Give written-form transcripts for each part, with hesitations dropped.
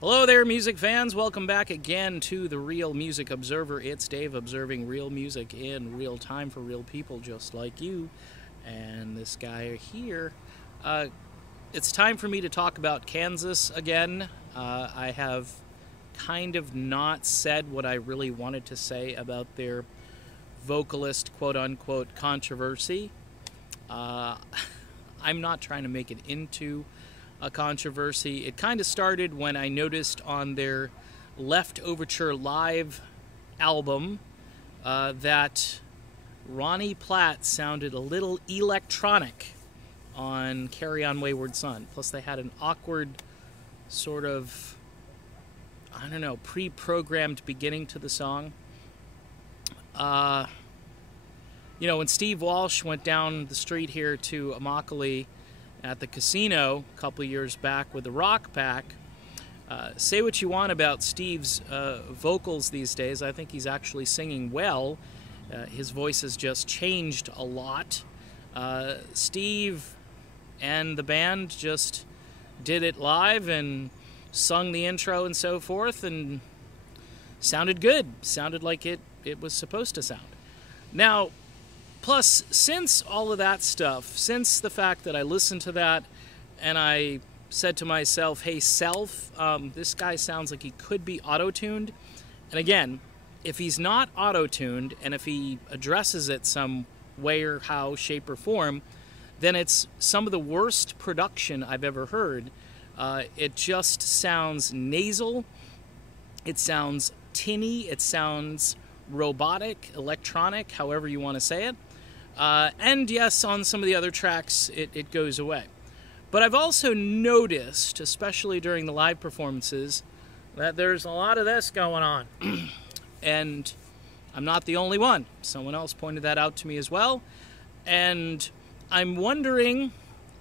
Hello there, music fans. Welcome back again to the Real Music Observer. It's Dave observing real music in real time for real people just like you. And this guy here. It's time for me to talk about Kansas again. I have kind of not said what I really wanted to say about their vocalist, quote-unquote, controversy. I'm not trying to make it into a controversy. It kind of started when I noticed on their Left Overture Live album that Ronnie Platt sounded a little electronic on Carry On Wayward Son. Plus they had an awkward sort of, I don't know, pre-programmed beginning to the song. You know, when Steve Walsh went down the street here to Immokalee at the casino a couple years back with the Rock Pack, say what you want about Steve's vocals these days. I think he's actually singing well. His voice has just changed a lot. Steve and the band just did it live and sung the intro and so forth, and sounded good. Sounded like it was supposed to sound. Now, plus, since all of that stuff, since the fact that I listened to that and I said to myself, hey, self, this guy sounds like he could be auto-tuned. And again, if he's not auto-tuned and if he addresses it some way or how, shape, or form, then it's some of the worst production I've ever heard. It just sounds nasal. It sounds tinny. It sounds robotic, electronic, however you want to say it. And yes, on some of the other tracks, it goes away. But I've also noticed, especially during the live performances, that there's a lot of this going on. And I'm not the only one. Someone else pointed that out to me as well. And I'm wondering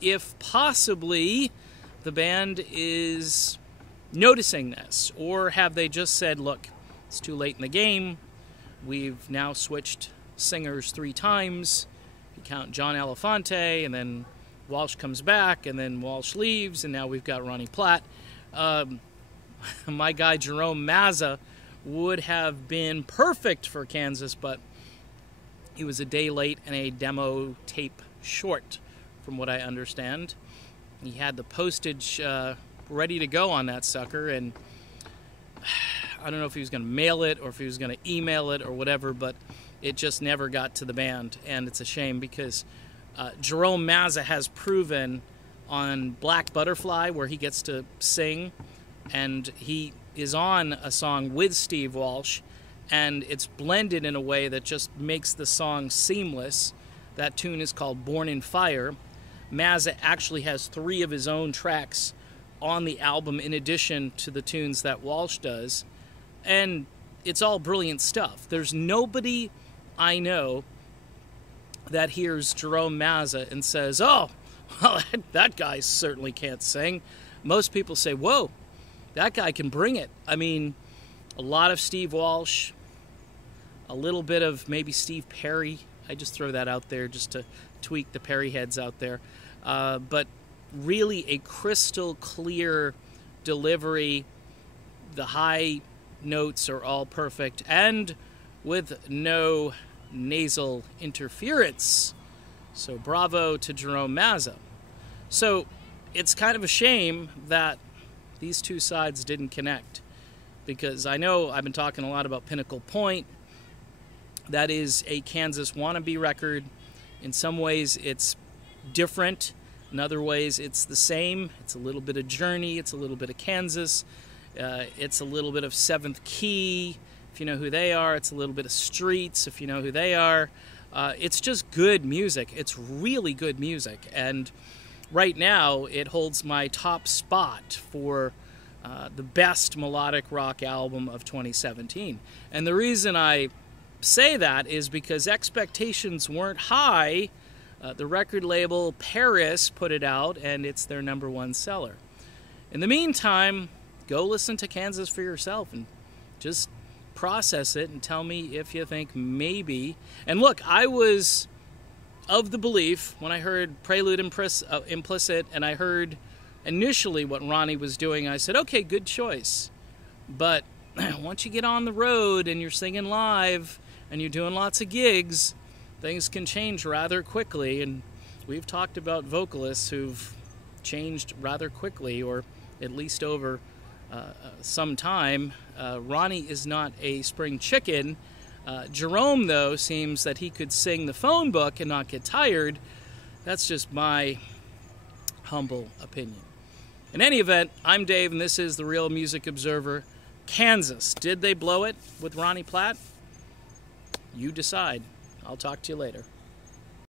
if possibly the band is noticing this, or have they just said, look, it's too late in the game. We've now switched singers 3 times. You count John Elefante, and then Walsh comes back, and then Walsh leaves, and now we've got Ronnie Platt. My guy Jerome Mazza would have been perfect for Kansas, but he was a day late and a demo tape short, from what I understand. He had the postage ready to go on that sucker, and I don't know if he was going to mail it or if he was going to email it or whatever, but it just never got to the band, and it's a shame because Jerome Mazza has proven on Black Butterfly, where he gets to sing, and he is on a song with Steve Walsh, and it's blended in a way that just makes the song seamless. That tune is called Born in Fire. Mazza actually has 3 of his own tracks on the album in addition to the tunes that Walsh does, and it's all brilliant stuff. There's nobody I know that hears Jerome Mazza and says, oh, well, that guy certainly can't sing. Most people say, whoa, that guy can bring it. I mean, a lot of Steve Walsh, a little bit of maybe Steve Perry. I just throw that out there just to tweak the Perry heads out there. But really a crystal clear delivery. The high notes are all perfect, and with no nasal interference. So bravo to Jerome Mazza. So it's kind of a shame that these two sides didn't connect, because I know I've been talking a lot about Pinnacle Point. That is a Kansas wannabe record. In some ways it's different. In other ways it's the same. It's a little bit of Journey. It's a little bit of Kansas. It's a little bit of Seventh Key, if you know who they are. It's a little bit of Streets, if you know who they are. It's just good music. It's really good music. And right now, it holds my top spot for the best melodic rock album of 2017. And the reason I say that is because expectations weren't high. The record label Paris put it out, and it's their #1 seller. In the meantime, go listen to Kansas for yourself and just process it and tell me if you think maybe. And look, I was of the belief when I heard Prelude Implicit and I heard initially what Ronnie was doing, I said, okay, good choice. But once you get on the road and you're singing live and you're doing lots of gigs, things can change rather quickly. And we've talked about vocalists who've changed rather quickly, or at least over some time. Ronnie is not a spring chicken. Jerome, though, seems that he could sing the phone book and not get tired. That's just my humble opinion. In any event, I'm Dave, and this is The Real Music Observer. Kansas, did they blow it with Ronnie Platt? You decide. I'll talk to you later.